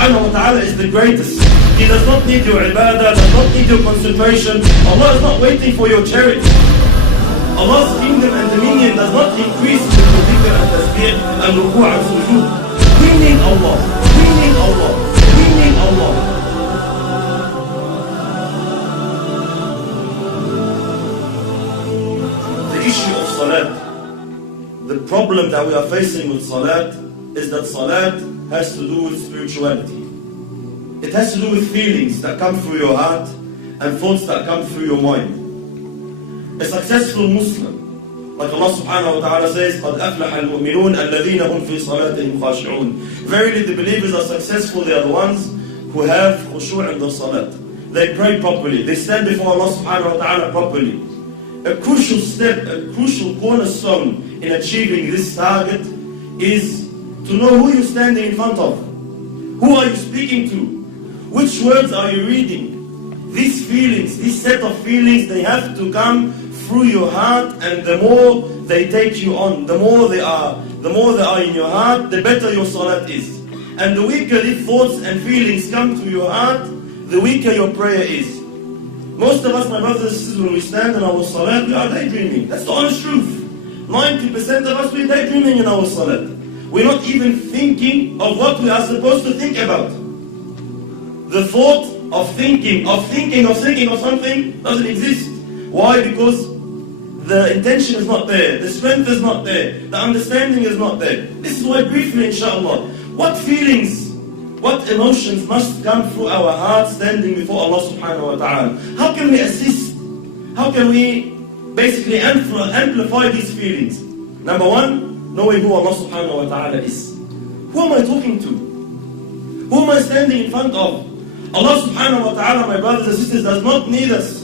subhanahu wa ta'ala is the greatest. He does not need your ibadah, does not need your concentration. Allah is not waiting for your charity. Allah's kingdom and dominion does not increase with your dhikr and tasbih and ruku' and sujood. We need Allah. We need Allah. We need Allah. The issue of salat, the problem that we are facing with salat is that salat has to do with spirituality. It has to do with feelings that come through your heart and thoughts that come through your mind. A successful Muslim, like Allah subhanahu wa ta'ala says, قَدْ أَفْلَحَ الْمُؤْمِنُونَ الَّذِينَ هُمْ فِي صَلَاتِهِمْ خَاشِعُونَ. Verily the believers are successful, they are the ones who have khushu' in their salat. They pray properly, they stand before Allah subhanahu wa ta'ala properly. A crucial step, a crucial cornerstone in achieving this target is to know who you're standing in front of. Who are you speaking to? Which words are you reading? These feelings, this set of feelings, they have to come through your heart, and the more they take you on, the more they are in your heart, the better your salat is. And the weaker these thoughts and feelings come to your heart, the weaker your prayer is. Most of us, my brothers and sisters, when we stand in our salat, we are daydreaming. That's the honest truth. 90% of us, we're daydreaming in our salat. We're not even thinking of what we are supposed to think about. The thought of thinking of something doesn't exist. Why? Because the intention is not there, the strength is not there, the understanding is not there. This is why briefly, inshallah, what feelings, what emotions must come through our hearts standing before Allah subhanahu wa ta'ala? How can we assist? How can we basically amplify these feelings? Number one, knowing who Allah subhanahu wa ta'ala is. Who am I talking to? Who am I standing in front of? Allah subhanahu wa ta'ala, my brothers and sisters, does not need us.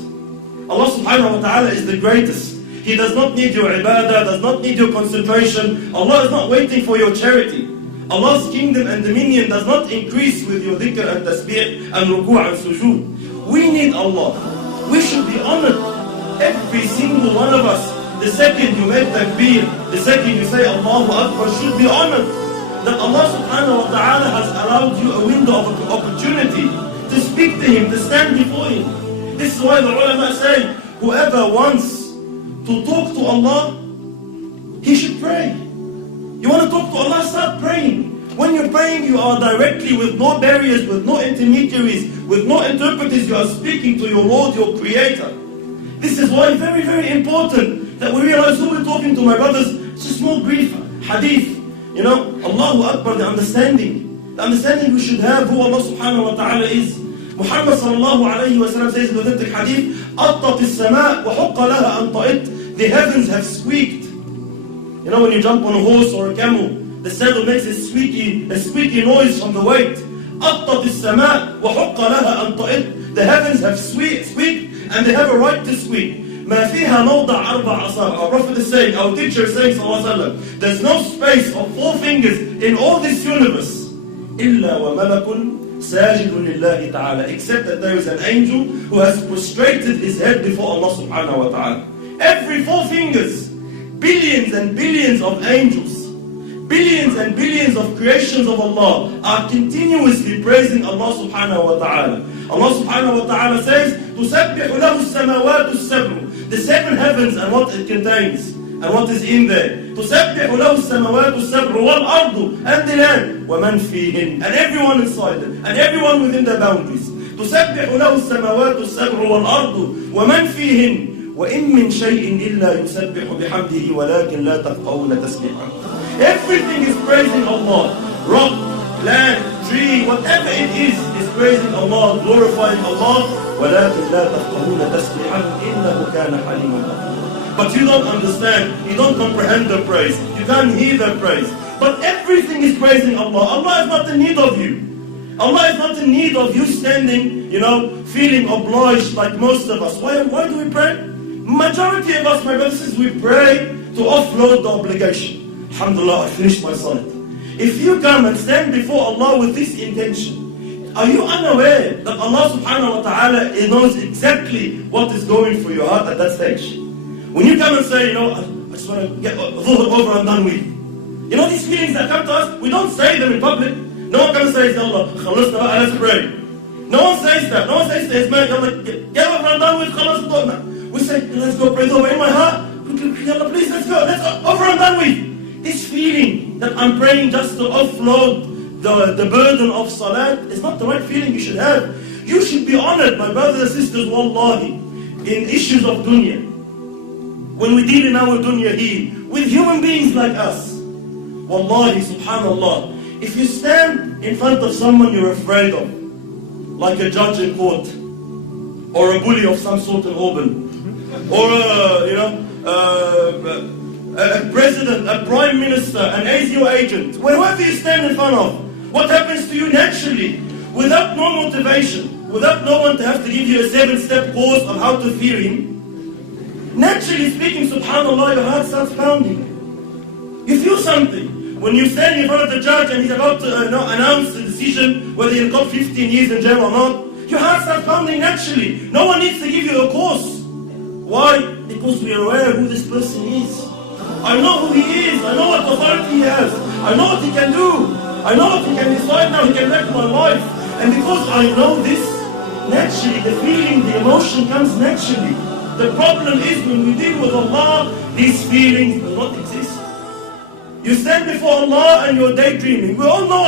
Allah subhanahu wa ta'ala is the greatest. He does not need your ibadah, does not need your concentration. Allah is not waiting for your charity. Allah's kingdom and dominion does not increase with your dhikr and tasbih and ruku' and sujood. We need Allah. We should be honored. Every single one of us, the second you make takbir, the second you say Allahu Akbar, should be honored. That Allah subhanahu wa ta'ala has allowed you a window of opportunity to speak to Him, to stand before Him. This is why the ulama say, whoever wants to talk to Allah, he should pray. You want to talk to Allah, start praying. When you're praying, you are directly, with no barriers, with no intermediaries, with no interpreters, you are speaking to your Lord, your Creator. This is why very, very important that we realize who we're talking to, my brothers. It's a small brief hadith. You know, Allahu Akbar, the understanding we should have who Allah subhanahu wa ta'ala is. Muhammad sallallahu alayhi wa sallam says in the authentic hadith, أَطَّتِ السَّمَاء وَحُقَّ لَهَا أَنْ طَئِتْ. The heavens have squeaked. You know, when you jump on a horse or a camel, the saddle makes a squeaky noise from the weight. أَطَّتِ السَّمَاء وَحُقَّ لَهَا أَنْ طَئِتْ. The heavens have squeaked, and they have a right to squeak. مَا فِيهَا مَوْضَعَ أَرْبَعَ أَصَابِعَ. Our Prophet is saying, our teacher is saying, sallallahu alayhi wa sallam, there's no space of 4 fingers in all this universe. إِلَّا وَمَلَكٌ سَاجِدٌ لِلَّهِ تَعَالَى. Except that there is an angel who has prostrated his head before Allah subhanahu wa ta'ala. Every 4 fingers, billions and billions of angels, billions and billions of creations of Allah are continuously praising Allah subhanahu wa ta'ala. Allah subhanahu wa ta'ala says, تُسَبِّحُ لَهُ السَّمَوَاتُ السَّبْعُ. The 7 heavens and what it contains and what is in there. تُسَبِّحُ لَهُ السَّمَوَاتُ السَّبْعُ وَالْأَرْضُ, and the land, وَمَنْ فِيهِنْ, and everyone inside them, and everyone within their boundaries. تُسَبِّحُ لَهُ السَّمَوَاتُ السَّبْعُ وَالْأَرْضُ وَمَنْ فِيهِنْ وَإِن مِّن شَيْءٍ إِلَّا يُسَبِّحُ بِحَمْدِهِ وَلَكِنْ لَا تَفْقَهُونَ تَسْبِيحَهُ. Everything is praising Allah. Rock, land, tree, whatever it is praising Allah, glorifying Allah. وَلَكِنْ لَا تَفْقَهُونَ تَسْبِيحَهُ إِنَّهُ كَانَ حَلِيمًا غَفُورًا. But you don't understand, you don't comprehend the praise, you can't hear the praise. But everything is praising Allah. Allah is not in need of you. Allah is not in need of you standing, feeling obliged like most of us. Why do we pray? Majority of us, my brothers, we pray to offload the obligation. Alhamdulillah, I finished my salat. If you come and stand before Allah with this intention, are you unaware that Allah subhanahu wa ta'ala knows exactly what is going through your heart at that stage? When you come and say, I just want to get dhuhr over and done with. These feelings that come to us, we don't say them in public. No one comes and says, Allah, خلصنا بقى, let's pray. No one says that. No one says to his man, Allah, get over and done with, خلص الدنيا. We say, let's go pray. Though in my heart, Allah, please, let's go over and done with. This feeling that I'm praying just to offload the burden of salat is not the right feeling you should have. You should be honored, my brothers and sisters, wallahi, in issues of dunya. When we deal in our dunya here, with human beings like us, wallahi, subhanallah, if you stand in front of someone you're afraid of, like a judge in court, or a bully of some sort in Auburn, or a president, a prime minister, an ASIO agent, wherever you stand in front of, what happens to you naturally, without no motivation, without no one to have to give you a 7-step course on how to fear him? Naturally speaking, subhanallah, your heart starts pounding. You feel something. When you stand in front of the judge and he's about to announce the decision whether you'll got 15 years in jail or not, your heart starts pounding naturally. No one needs to give you a course. Why? Because we are aware who this person is. I know who he is. I know what authority he has. I know what he can do. I know what he can decide now. He can wreck my life. And because I know this, naturally the feeling, the emotion comes naturally. The problem is when we deal with Allah, these feelings do not exist. You stand before Allah and you're daydreaming. We all know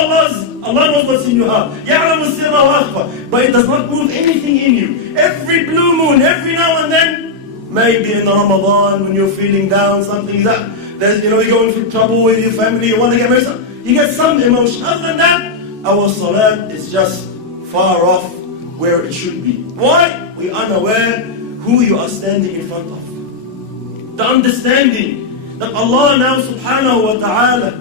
Allah knows what's in your heart. يَعْلَمُ السِّرَّ وَأَخْفَى. But it does not move anything in you. Every blue moon, every now and then, maybe in Ramadan when you're feeling down, something that you're going through trouble with your family, you want to get married, you get some emotion. Other than that, our salat is just far off where it should be. Why? We are unaware who you are standing in front of. The understanding that Allah now subhanahu wa ta'ala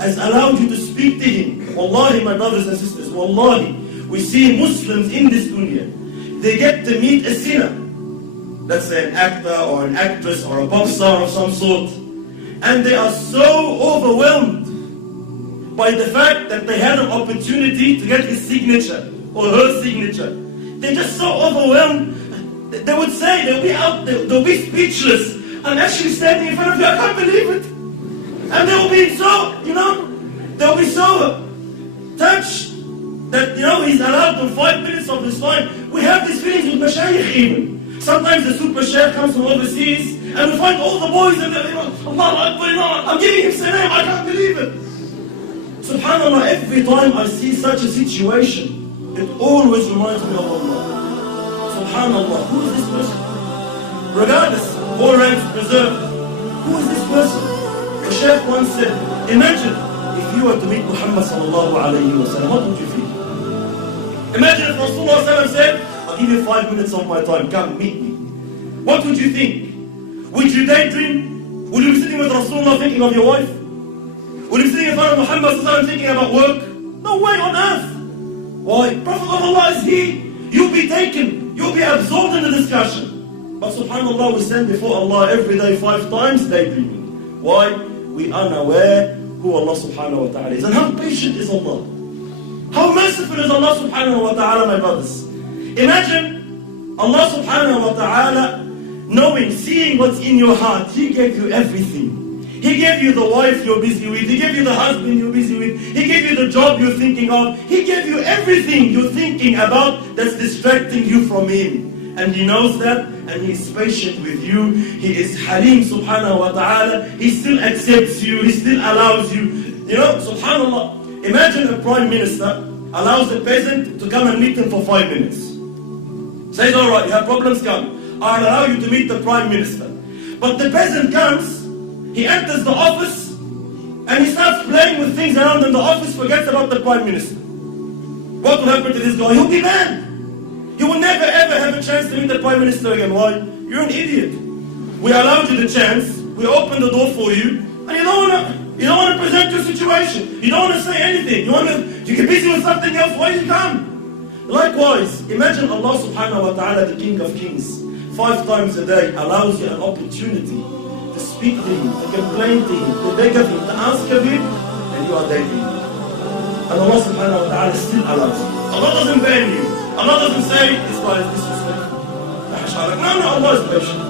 has allowed you to speak to Him. Wallahi, my brothers and sisters, wallahi, we see Muslims in this dunya, they get to meet a sinner. Let's say an actor or an actress or a pop star of some sort. And they are so overwhelmed by the fact that they had an opportunity to get his signature or her signature. They're just so overwhelmed. They would say, they'll be speechless. I'm actually standing in front of you, I can't believe it. And they'll be so, they'll be so touched that, he's allowed them 5 minutes of his time. We have these feelings with mashayikh even. Sometimes the super shaykh comes from overseas, and we find all the boys and they're, Allah Akbar, I'm giving him salam, I can't believe it. Subhanallah, every time I see such a situation, it always reminds me of Allah. Subhanallah, who is this person? Regardless, all ranks preserved. Who is this person? The Shaykh once said, imagine if you were to meet Muhammad sallallahu alayhi wa sallam, what would you feel? Imagine if Rasulullah said, I'll give you 5 minutes of my time, come meet me. What would you think? Would you daydream? Would you be sitting with Rasulullah thinking of your wife? Would you be sitting in front of Muhammad sallallahu alayhi wa sallam thinking about work? No way on earth. Why? Prophet of Allah is he. You'll be taken. You'll be absorbed in the discussion. But subhanallah, we stand before Allah every day 5 times daydreaming. Why? We are unaware who Allah subhanahu wa ta'ala is. And how patient is Allah? How merciful is Allah subhanahu wa ta'ala, my brothers? Imagine Allah subhanahu wa ta'ala knowing, seeing what's in your heart. He gave you everything. He gave you the wife you're busy with. He gave you the husband you're busy with. He gave you the job you're thinking of. He gave you everything you're thinking about that's distracting you from Him. And He knows that, and He is patient with you. He is Halim subhanahu wa ta'ala. He still accepts you. He still allows you. Subhanallah. Imagine a prime minister allows a peasant to come and meet him for 5 minutes. Says, alright, you have problems, come. I'll allow you to meet the prime minister. But the peasant comes, he enters the office, and he starts playing with things around in the office, forgets about the prime minister. What will happen to this guy? He'll be banned. You will never ever have a chance to meet the Prime Minister again. Why? You're an idiot. We allowed you the chance, we opened the door for you, and you don't want to present your situation. You don't want to say anything. You get busy with something else. Why did you come? Likewise, imagine Allah subhanahu wa ta'ala, the King of Kings, 5 times a day allows you an opportunity to speak to Him, to complain to Him, to beg of Him, to ask of Him, and you are daydreaming. And Allah subhanahu wa ta'ala still allows you. Allah doesn't ban you. Allah doesn't say, this guy is disrespectful. No, Allah is patient.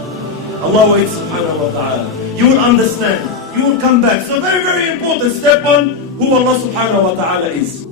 Allah waits subhanahu wa ta'ala. You will understand. You will come back. So very, very important. Step 1, who Allah subhanahu wa ta'ala is.